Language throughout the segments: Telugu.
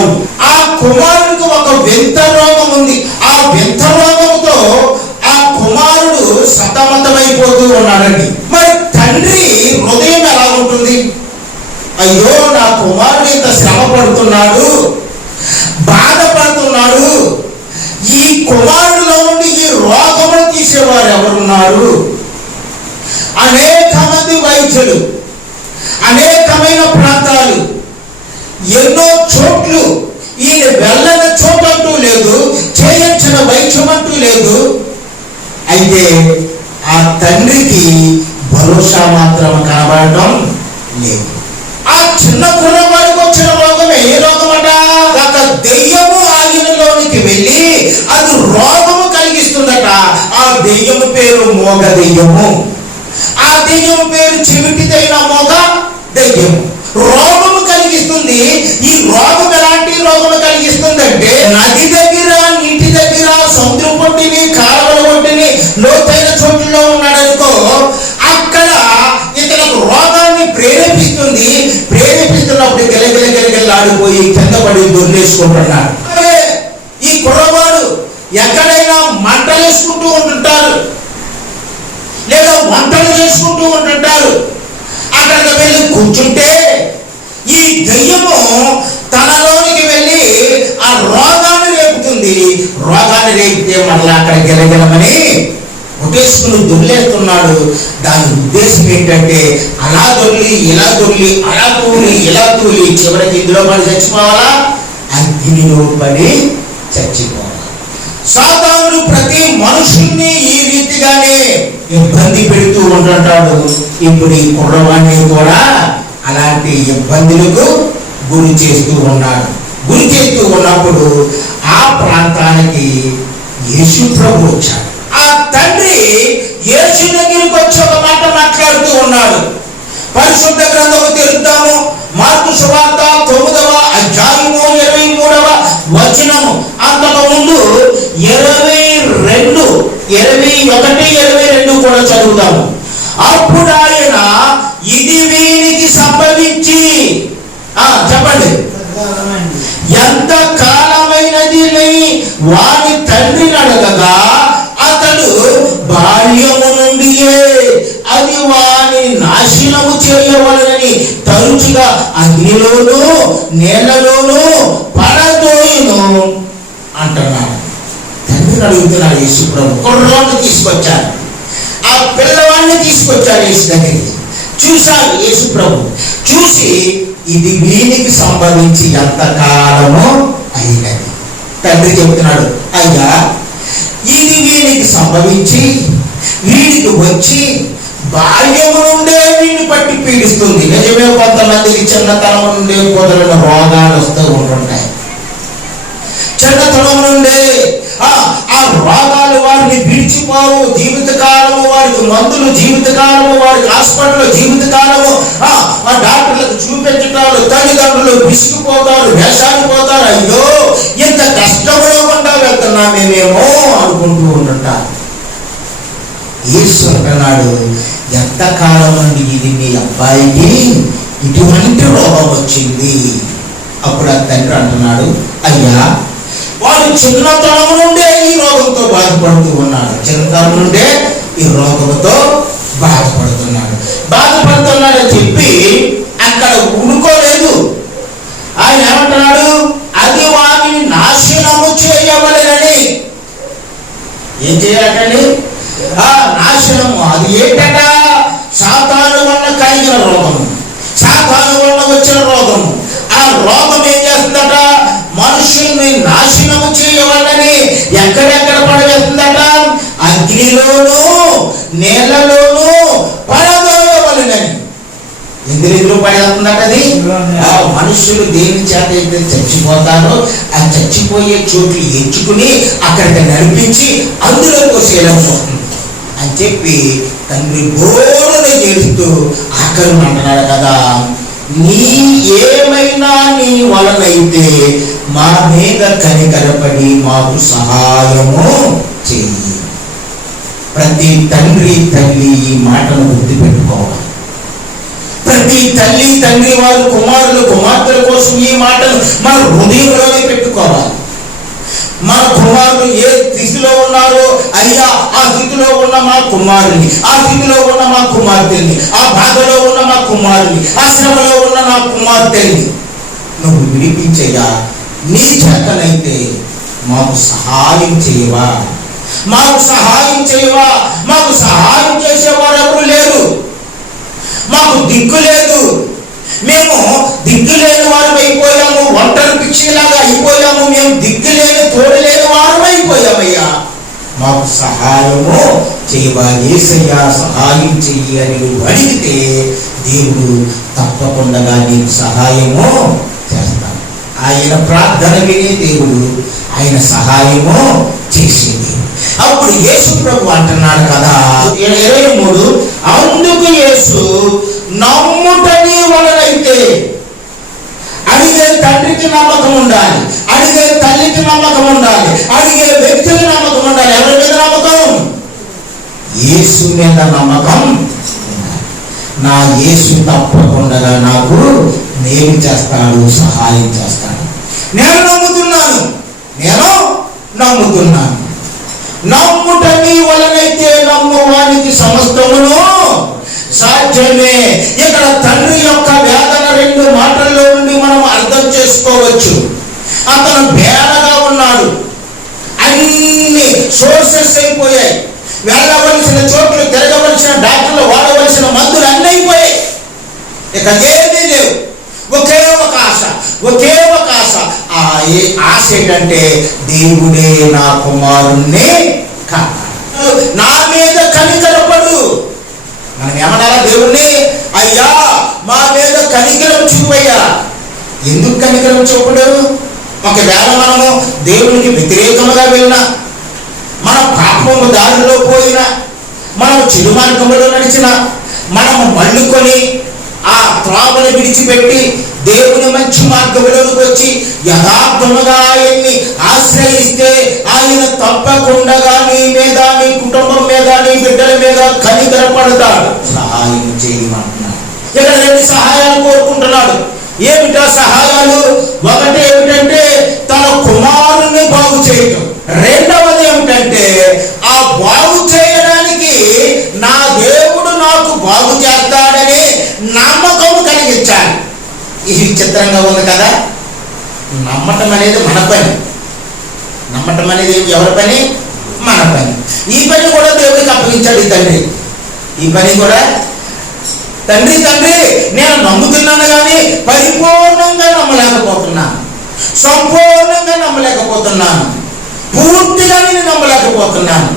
కుమారుడు. ఆ కుమారుడికి ఒక వింత రోగం ఉంది. ఆ వింత రోగంతో ఆ కుమారుడు సతమతమైపోతూ ఉన్నాడండి. మరి తండ్రి హృదయం ఎలా ఉంటుంది? అయ్యో, నా కుమారుడు ఇంత శ్రమ పడుతున్నాడు, బాధపడుతున్నాడు, ఈ కుమారుడిలో నుండి ఈ రోగమును తీసేవారు ఎవరున్నారు? అనేక మంది వైద్యులు, అనేకమైన ప్రాంతాలు, ఎన్నో చోట్లు, ఈయన వెళ్ళని చోటు అంటూ లేదు, చేయించిన వైద్యం అంటూ లేదు. అయితే ఆ తండ్రికి భరోసా మాత్రం కనబడటం లేదు. ఆ చిన్న కుర్రవాడికి వచ్చిన రోగం ఏ రోగమట? ఒక దెయ్యము ఆయనలోనికి వెళ్ళి అది రోగము కలిగిస్తుందట. ఆ దెయ్యము పేరు మోగ దెయ్యము. ఆ దెయ్యం పేరు చెవిటిదైన మోగ దెయ్యము. రోగము కలిగిస్తుంది. ఈ రోగం ఎలాంటి రోగము కలిగిస్తుందంటే, నది దగ్గర, నీటి దగ్గర, సముద్రం ఒడ్డుని, కాలువల ఒడ్డుని, లోతైన చోట్లలో ఉన్నాడనుకో, అక్కడ ఇతనికి రోగాన్ని ప్రేరేపిస్తుంది. ప్రేరేపిస్తున్నప్పుడు గెలగెలగెలగెలాడిపోయి కింద పడి దొర్లేసుకుంటున్నాడు. ఈ కుర్రవాడు ఎక్కడైనా మంటలు వేసుకుంటూ ఉంటుంటారు, లేదా వంటలు చేసుకుంటూ ఉంటుంటారు. అక్కడికి వెళ్ళి కూర్చుంటే ఈ దెయ్యము తనలోనికి వెళ్ళి ఆ రోగాన్ని రేపుతుంది. రోగాన్ని రేపితే మళ్ళీ అక్కడ గెలగెలమని ఒట్టేసుకుని దొర్లేస్తున్నాడు. దాని ఉద్దేశం ఏంటంటే, అలా దొర్లి, ఇలా దొర్లి, అలా తూలి, ఇలా తూలి, చివరికి ఇందులో పడి చచ్చిపోవాలా, అగ్నిలో పడి చచ్చిపోవాలి. సాతానుడు ప్రతి మనుషుల్ని ఈ రీతిగానే ఇబ్బంది పెడుతూ ఉంటుంటాడు. ఇప్పుడు ఈ కుర్రవాణ్ణి కూడా అలాంటి ఇబ్బందులకు గురి చేస్తూ ఉన్నాడు. గురి చేస్తూ ఉన్నప్పుడు ఆ ప్రాంతానికి యేసు ప్రభు వచ్చాడు. ఆ తండ్రి యేసు దగ్గరికి వచ్చి ఒక మాట మాట్లాడుతూ ఉన్నాడు. పరిశుద్ధ గ్రంథము తెలుద్దాము. మార్కు సువార్త 9వ అధ్యాయము 23వ వచనము. అంతకు ముందు 22, 21, 22 కూడా చదువుతాము. అప్పుడు ఆయన, ఇది వీనికి సంభవించి, చెప్పండి, ఎంత కాలమైనది వాని తండ్రిని అడగగా, అతడు బాల్యము నుండియే అది వాని నాశనము చేయవలనని తరచుగా అగ్నిలోను నేలలోను పడదోయును అంటున్నాడు. తండ్రిని అడుగుతున్నాడు యేసు ప్రభు. కుర్రాన్ని తీసుకొచ్చారు, ఆ పిల్లవాడిని తీసుకొచ్చారు యేసు దగ్గరికి. చూశారు యేసు ప్రభు. చూసి, ఇది వీనికి సంభవించి ఎంత కాలమో అయినది. తండ్రి చెప్తున్నాడు, అయ్యా, ఇది వీనికి సంభవించి వీడికి వచ్చి బాల్యము నుండే వీడిని పట్టి పీడిస్తుంది. నిజమే, కొంతమందికి చిన్నతనం నుండే కుదరని రోగాలు వస్తూ ఉంటుంటాయి. చిన్నతనం నుండే ఆ రోగాలు వారిని విడిచిపోవు. జీవితకాలము వారికి మందులు, జీవితకాలము వారికి హాస్పిటల్, జీవితకాలము ఆ డాక్టర్లకు చూపించటాలు, తల్లిదండ్రులు విసిగిపోతారు, వేషాడిపోతారు. అయ్యో, ఇంత కష్టంలో గుండా వెళ్తున్నామేమేమో అనుకుంటూ ఉంటుంటారు. యేసు అంటున్నాడు, ఎంతకాలం నుండి ఇది మీ అబ్బాయికి ఇటువంటి రోగం వచ్చింది? అప్పుడు ఆ తండ్రి అంటున్నాడు, అయ్యా, వాడు చిన్నతనం నుండే ఈ రోగంతో బాధపడుతూ ఉన్నాడు. చిన్నతనం నుండే ఈ రోగంతో బాధపడుతున్నాడని చెప్పి అక్కడ ఊరుకోలేదు. ఆయన ఏమంటున్నాడు, అది వారిని నాశనము చేయవలెనని. ఏం చేయాలండి? నాశనము. అది ఏంటట? సాతాను వల్ల కలిగిన రోగము, సాతాను వల్ల వచ్చిన రోగము. ఆ రోగం ఏం చేస్తుందట? మనుషుల్ని నాశనము చేయవలని ఎక్కడెక్కడ పడవేస్తుందట? అగ్నిలోను నేలలోను పడదోయవలనని. ఎందులో పడేస్తుందట? అది మనుషులు దేని చేత అయితే చచ్చిపోతారో ఆ చచ్చిపోయే చోట్లు ఎంచుకుని అక్కడికి నడిపించి అందులో పోసేయడం అని చెప్పి తండ్రి బోరుని చేస్తూ ఆఖరు అంటున్నాడు కదా, ఏమైనా నీ వలనైతే మా మీద కనికరపడి మాకు సహాయము చెయ్యి. ప్రతి తండ్రి తల్లి ఈ మాటను గుర్తుపెట్టుకోవాలి. ప్రతి తల్లి తండ్రి వారు కుమారులు కుమార్తెల కోసం ఈ మాటను మన హృదయంలోనే పెట్టుకోవాలి. మన కుమారులు ఏ స్థితిలో ఉన్నారో, అయ్యా ఆ స్థితిలో ఉన్న మా కుమారుని, ఆ స్థితిలో ఉన్న మా కుమార్తెని, ఆ బాధలో ఉన్న మా కుమారుని, ఆ శ్రమలో ఉన్న నా కుమార్తెని నువ్వు విడిపించయ్యా. నీ చేతనైతే మాకు సహాయం చేయవా, మాకు సహాయం చేయవా. మాకు సహాయం చేసేవారు ఎవరు లేరు, మాకు దిక్కు లేదు. మేము దిక్కు లేని వారం అయిపోయాము, ఒంటరి పిచ్చిలాగా అయిపోయాము. మేము దిక్కు లేని తోడు లేని వారం అయిపోయామయ్యా. మాకు సహాయము చేయవా యేసయ్యా, సహాయం చెయ్యి అని నువ్వు అడిగితే దేవుడు తప్పకుండా నీకు సహాయము చేస్తాడు. ఆయన ప్రార్థన వినే దేవుడు, ఆయన సహాయము చేసేది. అప్పుడు యేసు ప్రభు అంటున్నాడు కదా 23, అందుకు యేసు నమ్ముట నీ వలనైతే. అడిగే తండ్రికి నమ్మకం ఉండాలి, అడిగే తల్లికి నమ్మకం ఉండాలి, అడిగే వ్యక్తికి నమ్మకం ఉండాలి. ఎవరి మీద నమ్మకం? యేసు మీద నమ్మకం. నా యేసు తప్పకుండా నాకు మేలు చేస్తాడు, సహాయం చేస్తాడు. నేను నమ్ముతున్నాను, నేను నమ్ముతున్నాను. నమ్ముట నీ వలనైతే నమ్మువానికి సమస్తమును సాధ్యమే. ఇక్కడ తండ్రి యొక్క వేదన 2 మాటల్లో నుండి మనం అర్థం చేసుకోవచ్చు. అతను బేరగా ఉన్నాడు, అన్ని సోర్సెస్ అయిపోయాయి, వెళ్ళవలసిన చోట్లు, తిరగవలసిన డాక్టర్లు, వాడవలసిన మందులు అన్నీ అయిపోయాయి. ఇక ఏమీ లేవు, ఒకే ఒక ఆశ, ఒకే ఒక ఆశ. ఆ ఆశ ఏంటంటే దేవుడే నా కుమారుణ్ణి కాపాడు, నా మీద కనికరపడు. మనం ఏమన్నారా దేవుణ్ణి? అయ్యా మా మీద కనికరం చూపయ్యా. ఎందుకు కనికరం చూపడు? ఒకవేళ మనము దేవునికి వ్యతిరేకముగా వెళ్ళినా, మన పాపము దారిలో పోయినా, మనం చెడు మార్గంలో నడిచినా, మనము మళ్ళుకొని ఆ త్రావును విడిచిపెట్టి దేవుని మంచి మార్గంలోకి వచ్చి యథార్థముగా ఆయన్ని ఆశ్రయిస్తే ఆయన తప్పకుండా నీ మీద, నీ కుటుంబం మీద, నీ బిడ్డల మీద కనికరపడతాడు. సహాయం చేయమంటున్నాడు. ఇక్కడ 2 సహాయాలు కోరుకుంటున్నాడు. ఏమిటా సహాయాలు? ఒకటి ఏమిటంటే తన కుమారుని బాగు చేయటం. రెండవది ఏమిటంటే ఆ బాగు చేయడానికి నా దేవుడు నాకు బాగు చేస్తాడని నమ్మకం కలిగించాలి. ఇది చిత్రంగా ఉంది కదా. నమ్మటం అనేది మన పని, నమ్మటం అనేది ఎవరి పని? మన పని. ఈ పని కూడా దేవుడికి అప్పగించాడు ఈ తండ్రి. ఈ పని కూడా తండ్రి నేను నమ్ముతున్నాను కానీ పరిపూర్ణంగా నమ్మలేకపోతున్నాను, సంపూర్ణంగా నమ్మలేకపోతున్నాను, పూర్తిగా నేను నమ్మలేకపోతున్నాను.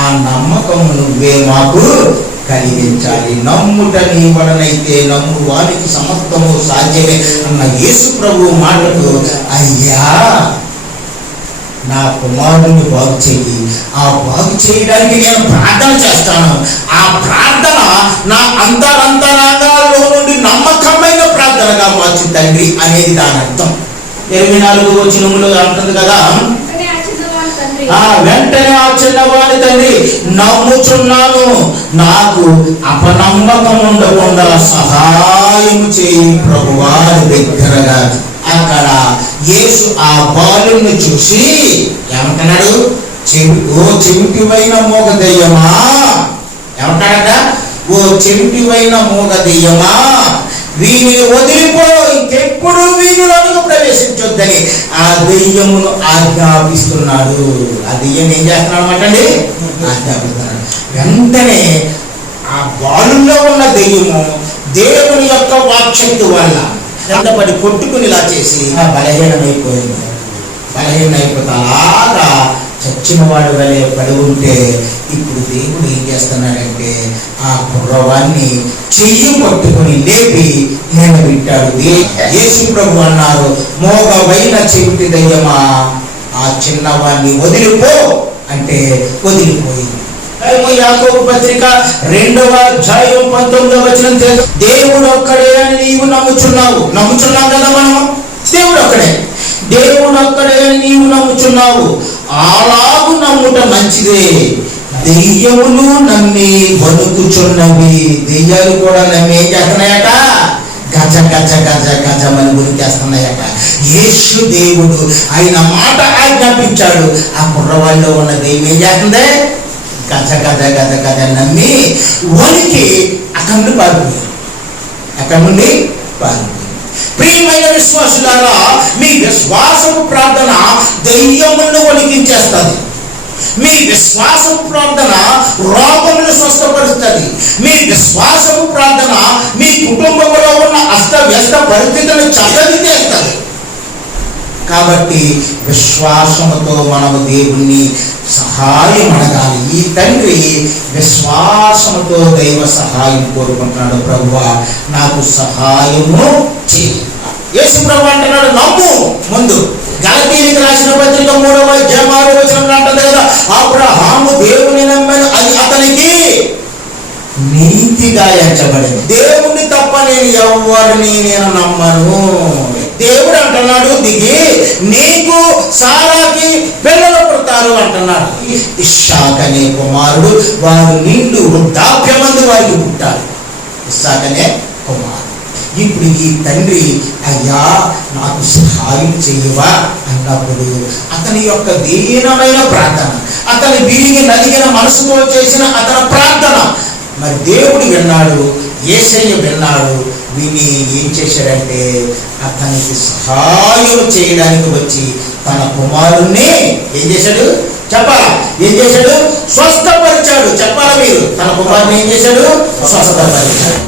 ఆ నమ్మకం నువ్వే మాకు కలిగించాలి. నమ్ముట నీ వలనైతే నమ్మువానికి సమస్తము సాధ్యమే అన్న యేసు ప్రభు మాటకు అయ్యా నా కుమారుని బాగు చెయ్యి, ఆ బాగు చేయడానికి నేను ప్రార్థన చేస్తాను. ఆ ప్రార్థన నా అంతరంతరంగాల్లో నుండి నమ్మకమైన ప్రార్థనగా మార్చి తండ్రి అనేది దాని అర్థం. 24వ వచనములో అంటుంది కదా, వెంటనే ఆ చిన్నవాడి తండ్రి నమ్ముచున్నాను, నాకు అపనమ్మకం ఉండకుండా సహాయం చేయి ప్రభువారి దగ్గరగా. అక్కడ యేసు ఆ బాలుని చూసి ఏమంటున్నాడు? ఓ చెవిటివైన మూగ దెయ్యమా, ఏమంటాడట? ఓ చెవిటివైన మూగ దెయ్యమా, వీని వదిలిపో, ఇంకెప్పుడు వీనిలోనికి ప్రవేశించొద్దని ఆ దెయ్యమును ఆజ్ఞాపిస్తున్నాడు. ఆ దెయ్యం ఏం చేస్తున్నాడు అన్నమాట అండి? ఆజ్ఞాపిస్తున్నాడు. వెంటనే ఆ బాలుల్లో ఉన్న దెయ్యము దేవుని యొక్క వాక్శక్తి వల్ల వెంటబడి కొట్టుకుని ఇలా చేసి బలహీనమైపోయింది. బలహీనమైపోతాగా చచ్చిన వాడు వలె పడి ఉంటే ఇప్పుడు దేవుడు ఏం చేస్తున్నాడంటే ఆ కుర్రవాన్ని చెయ్యి పట్టుకొని లేపి నిలబెట్టాడు. యేసు ప్రభు అన్నారు, మోగవైన చెవిటి దయ్యమా ఆ చిన్నవాన్ని వదిలిపో అంటే వదిలిపోయింది. యాకోబు పత్రిక 2వ అధ్యాయం 19వ వచనం, దేవుడు ఒక్కడే అని నీవు నమ్ముచున్నావు. నమ్ముచున్నాం కదా మనం, దేవుడు ఒక్కడే, దేవుడు ఒక్కడే అని నీవు నమ్ముచున్నావు. అలాగు నమ్ముట మంచిదే. దెయ్యములు నమ్మి వణుకుచున్నవి. దెయ్యాలు కూడా నమ్మి ఏం చేస్తున్నాయట? గజ గజ గజ గజమని ఉరికేస్తున్నాయట. యేసు దేవుడు ఆయన మాట ఆజ్ఞాపించాడు. ఆ కుర్రవాళ్ళలో ఉన్న దెయ్యం ఏం చేస్తుంది? గజ గజ గజ గజ నమ్మి వణికి అక్కడి నుండి పారిపోయారు. ప్రియమైన విశ్వాసులారా, మీ విశ్వాసపు ప్రార్థన దెయ్యములను వణికించేస్తుంది. మీ విశ్వాసపు ప్రార్థన రోగములను స్వస్థపరుస్తుంది. మీ విశ్వాసపు ప్రార్థన మీ కుటుంబంలో ఉన్న అస్తవ్యస్త పరిస్థితులను చక్కదిద్దేస్తుంది. కాబట్టి విశ్వాసముతో మనము దేవుణ్ణి సహాయం అడగాలి. ఈ తండ్రి విశ్వాసముతో దైవ సహాయం కోరుకుంటున్నాడు. ప్రభువా నాకు సహాయము చేయి. యేసు ప్రభు అంటున్నాడు, నమ్ము. ముందు గలతీయులకు రాసిన పత్రిక 3వ అధ్యాయం 6వ వచనంలో అంటుంది కదా, అబ్రహాము దేవుని నమ్మాను, అది అతనికి నీతిగా ఎంచబడింది. దేవుణ్ణి తప్ప నేను నమ్మను. దేవుడు అంటున్నాడు, దిగి నీకు సారాకి పిల్లలు పుడతారు అంటున్నాడు. ఇస్సాకు అనే కుమారుడు వారు నిండు వృద్ధాప్యమందు వారికి పుట్టాడు. ఇస్సాకు అనే కుమారుడు. ఇప్పుడు ఈ తండ్రి, అయ్యా నాకు సహాయం చెయ్యవా అన్నప్పుడు అతని యొక్క దీనమైన ప్రార్థన, అతని విరిగి నలిగిన మనసుతో చేసిన అతని ప్రార్థన మరి దేవుడు విన్నాడు, యేసయ్య విన్నాడు. విని ఏం చేశాడంటే అతనికి సహాయం చేయడానికి వచ్చి తన కుమారుణ్ణి ఏం చేశాడు చెప్పాలా? ఏం చేశాడు? స్వస్థపరిచాడు. చెప్పాలా మీరు? తన కుమారుని ఏం చేశాడు? స్వస్థపరిచాడు.